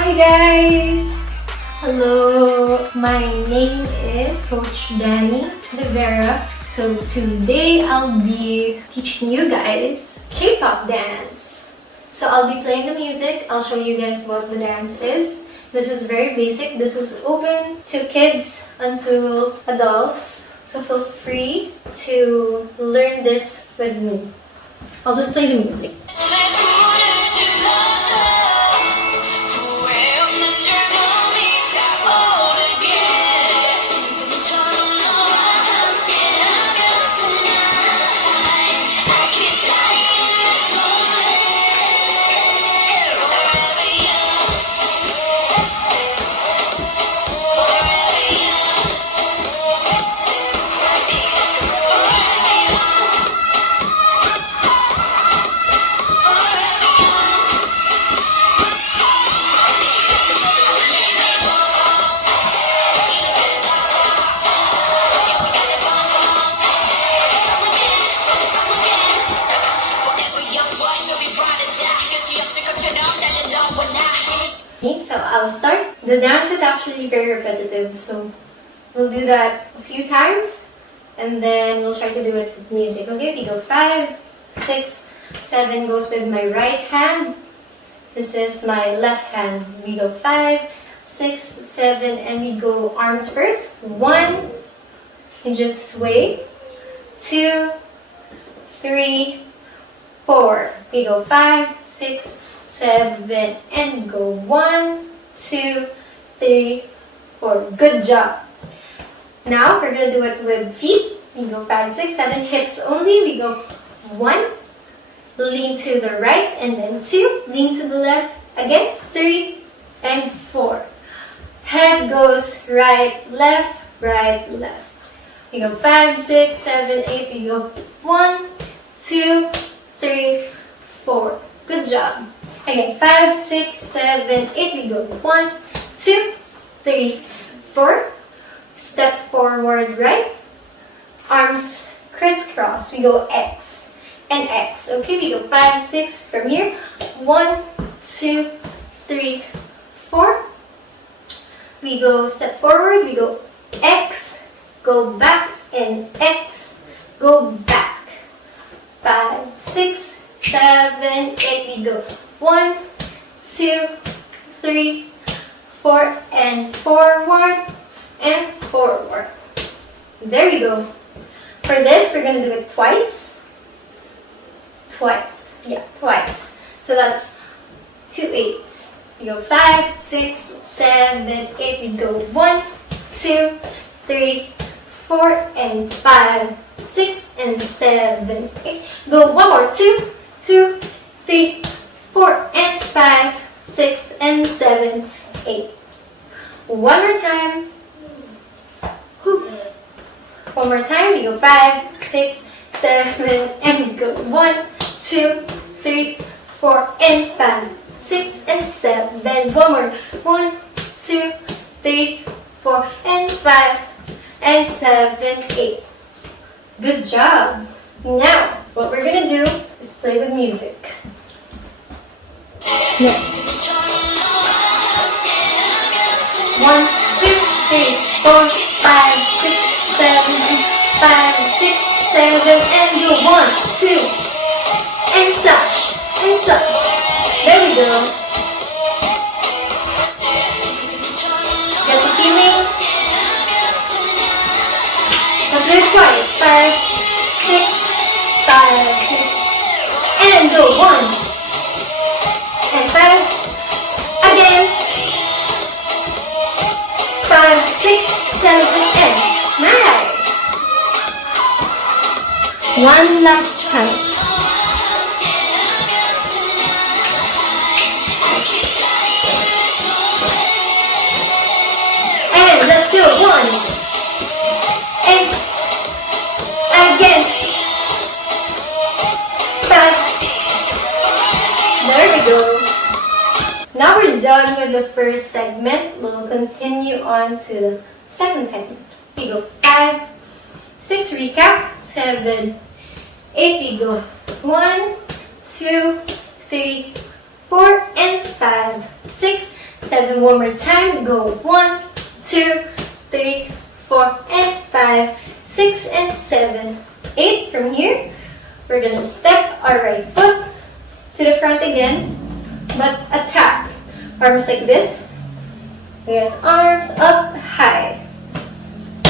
Hi guys! Hello, my name is Coach Dani Rivera. So today I'll be teaching you guys K-pop dance. So I'll be playing the music. I'll show you guys what the dance is. This is very basic. This is open to kids until adults. So feel free to learn this with me. I'll just play the music. So I'll start. The dance is actually very repetitive, so we'll do that a few times and then we'll try to do it with music. Okay, we go 5, 6, 7 goes with my right hand. This is my left hand. We go 5, 6, 7 and we go arms first. 1 and just sway. 2, 3, 4. We go 5, 6, 7 and go 1, 2, 3, 4. Good job. Now we're gonna do it with feet. We go 5, 6, 7 hips only. We go 1, lean to the right, and then 2, lean to the left. Again 3 and 4. Head goes right, left, right, left. We go 5, 6, 7, 8. We go 1, 2, 3, 4. Good job. Again, 5, 6, 7, 8. We go 1, 2, 3, 4. Step forward, right. Arms crisscross. We go X and X. Okay, we go 5, 6 from here. 1, 2, 3, 4. We go step forward. We go X, go back, and X, go back. 5, 6, 7, 8. We go 1, 2, 3, 4, and forward and forward. There we go. For this, we're gonna do it twice. Twice. Yeah, twice. So that's 2 8s. We go 5, 6, 7, 8. We go 1, 2, 3, 4, and 5, 6, and 7, 8. Go one more. 2, 2, 3, 4, and 5, 6, and 7, 8. One more time. Whew. One more time. We go 5, 6, 7, and we go 1, 2, 3, 4, and 5, 6, and 7. One more. 1, 2, 3, 4, and 5, and 7, 8. Good job. Now, what we're gonna do is play with music. Yeah. 1, 2, 3, 4, 5, 6, 7, 5, 6, 7, and go 1, 2, and such, and such. There we go. Get the feeling? Let's do it twice. 5, 6, 5, 6, and go 1, and 5, again. 5, 6, 7, and nice. One last time. And let's do 1, and again. 5. There we go. Now we're done with the first segment. We'll continue on to the second segment. We go 5, 6 recap, 7, 8 we go. 1, 2, 3, 4, and 5, 6, 7. One more time. Go 1, 2, 3, 4, and 5, 6, and 7, 8. From here, we're gonna step our right foot to the front again, but a tap. Arms like this. Yes, arms up high.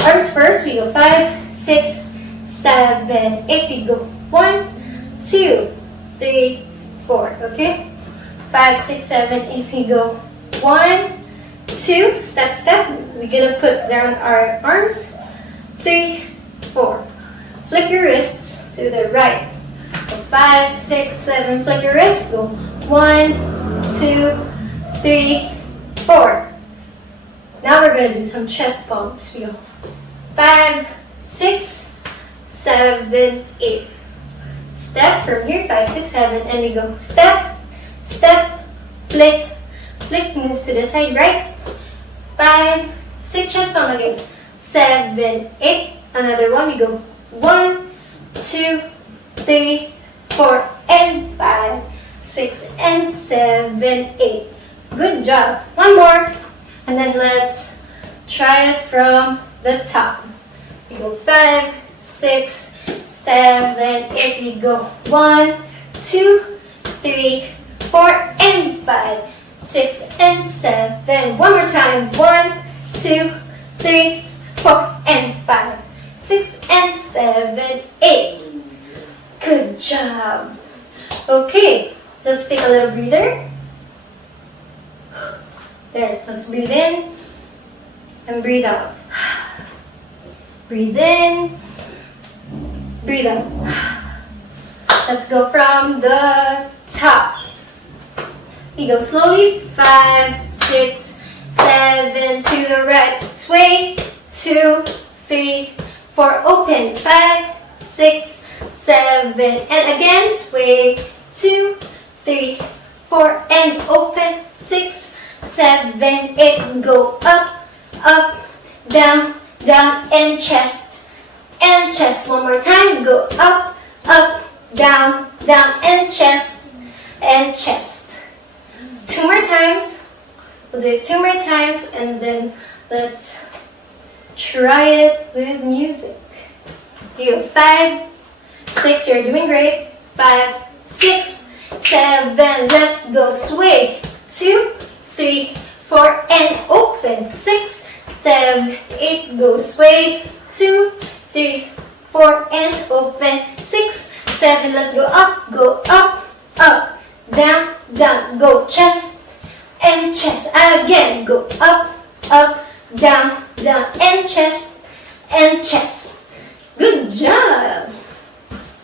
Arms first. We go 5, 6, 7, 8. We go 1, 2, 3, 4. Okay? 5, 6, 7, 8. We go 1, 2. Step, step. We're gonna put down our arms. 3, 4. Flick your wrists to the right. 5, 6, 7. Flick your wrists. Go 1, 2, 3, 4. Now we're gonna do some chest pumps. We go 5, 6, 7, 8. Step from here, 5, 6, 7, and we go step, step, flick, flick, move to the side, right? 5, 6, chest pump again. 7, 8. Another one. We go 1, 2, 3, 4, and 5, 6, and 7, 8. Good job. One more. And then let's try it from the top. We go 5, 6, 7, 8. We go 1, 2, 3, 4, and 5, 6, and 7. One more time. 1, 2, 3, 4, and 5, 6, and 7, 8. Good job. Okay, let's take a little breather. There, let's breathe in and breathe out. Breathe in, breathe out. Let's go from the top. We go slowly. 5, 6, 7, to the right. Sway. 2, 3, 4. Open. 5, 6, 7, and again. Sway. 2, 3, 4, and open. 6, 7, 8. Go up, up, down, down, and chest, and chest. One more time. Go up, up, down, down, and chest, and chest. 2 more times. We'll do it 2 more times, and then let's try it with music. You go 5, 6. You're doing great. 5, 6, 7. Let's go. Sway. 2, 3, 4, and open. 6, 7, 8. Go sway. 2, 3, 4, and open. 6, 7. Let's go up, up, down, down. Go chest and chest. Again. Go up, down, down, and chest and chest. Good job.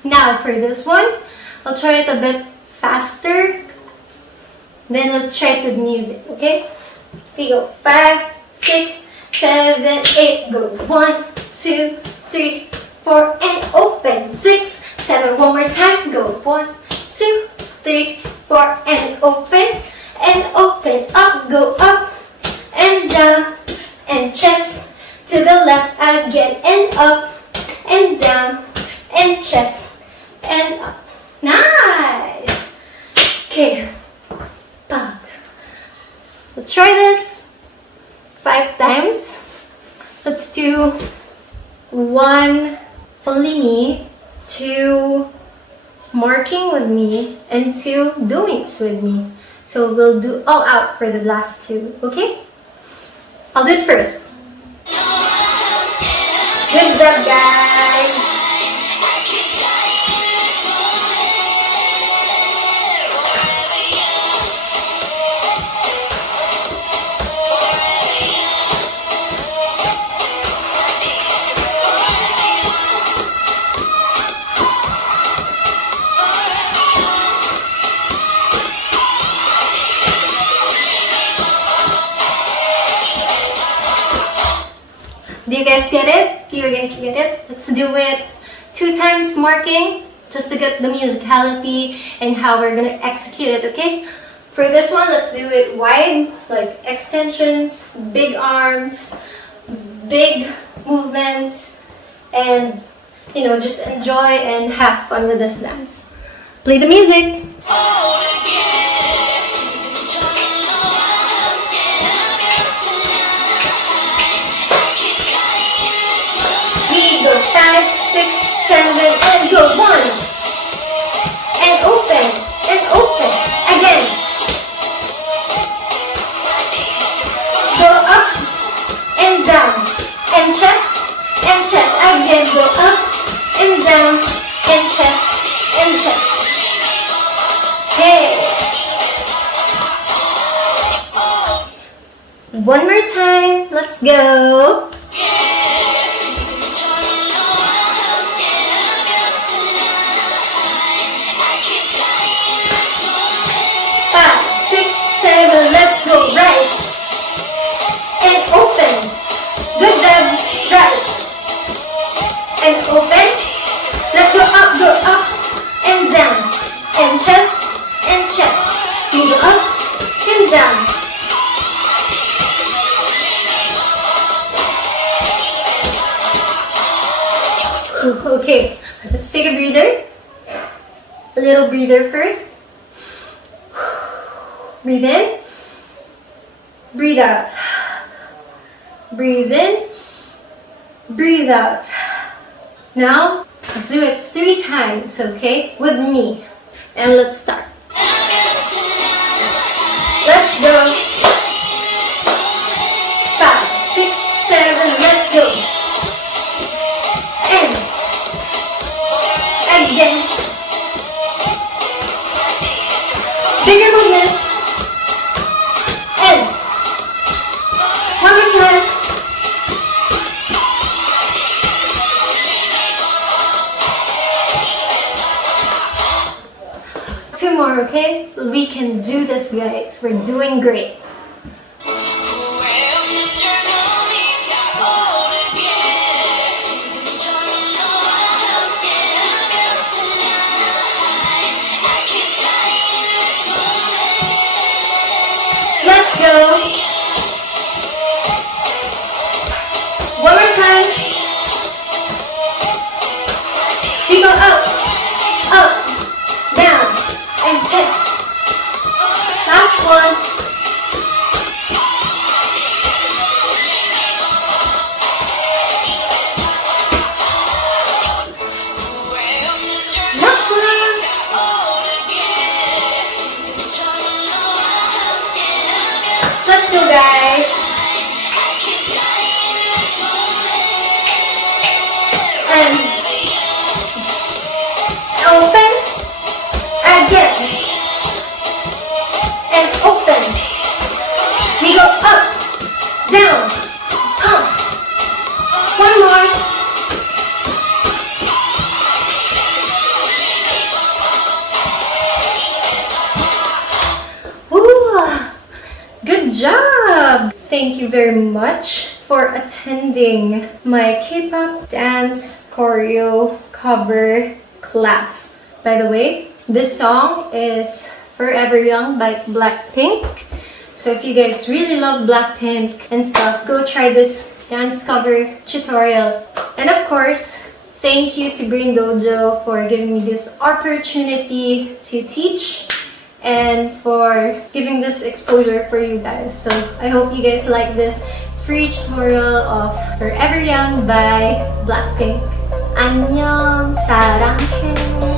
Now for this one, I'll try it a bit faster. Then let's try it with music, okay? We go 5, 6, 7, 8. Go 1, 2, 3, 4, and open. 6, 7. One more time. Go 1, 2, 3, 4, and open. And open. Up. Go up and down and chest to the left again. And up and down and chest and up. Nice. Okay. Back. Let's try this 5 times. Let's do 1 only me, 2 marking with me, and 2 doings with me. So we'll do all out for the last 2, okay? I'll do it first. Good job, guys! Do you guys get it? Do you guys get it? Let's do it 2 times marking just to get the musicality and how we're gonna execute it, okay? For this one, let's do it wide, like extensions, big arms, big movements, and just enjoy and have fun with this dance. Play the music! go 1 and open and open. Again. Go up and down and chest and chest. Again, go up and down and chest and chest. Hey. One more time. Let's go. 7, let's go right and open. Good job, right and open. Let's go up and down and chest and chest. You go up and down. Okay, let's take a breather. A little breather first. Breathe in, breathe out. Breathe in, breathe out. Now, let's do it 3 times, okay? With me. And let's start. Let's go. 5, 6, 7, let's go. And again. Bigger movement. And one more time. Two more, okay? We can do this, guys. We're doing great. Let's go. One more time. We go up, down, and chest. Last one. Last one. Let's go, guys. And open again. And open. We go up, down, up. One more. Ooh. Good job! Thank you very much for attending my K-pop dance choreo cover class. By the way, this song is Forever Young by Blackpink. So if you guys really love Blackpink and stuff, go try this dance cover tutorial. And of course, thank you to Green Dojo for giving me this opportunity to teach and for giving this exposure for you guys. So I hope you guys like this free tutorial of Forever Young by Blackpink. 안녕, 사랑해.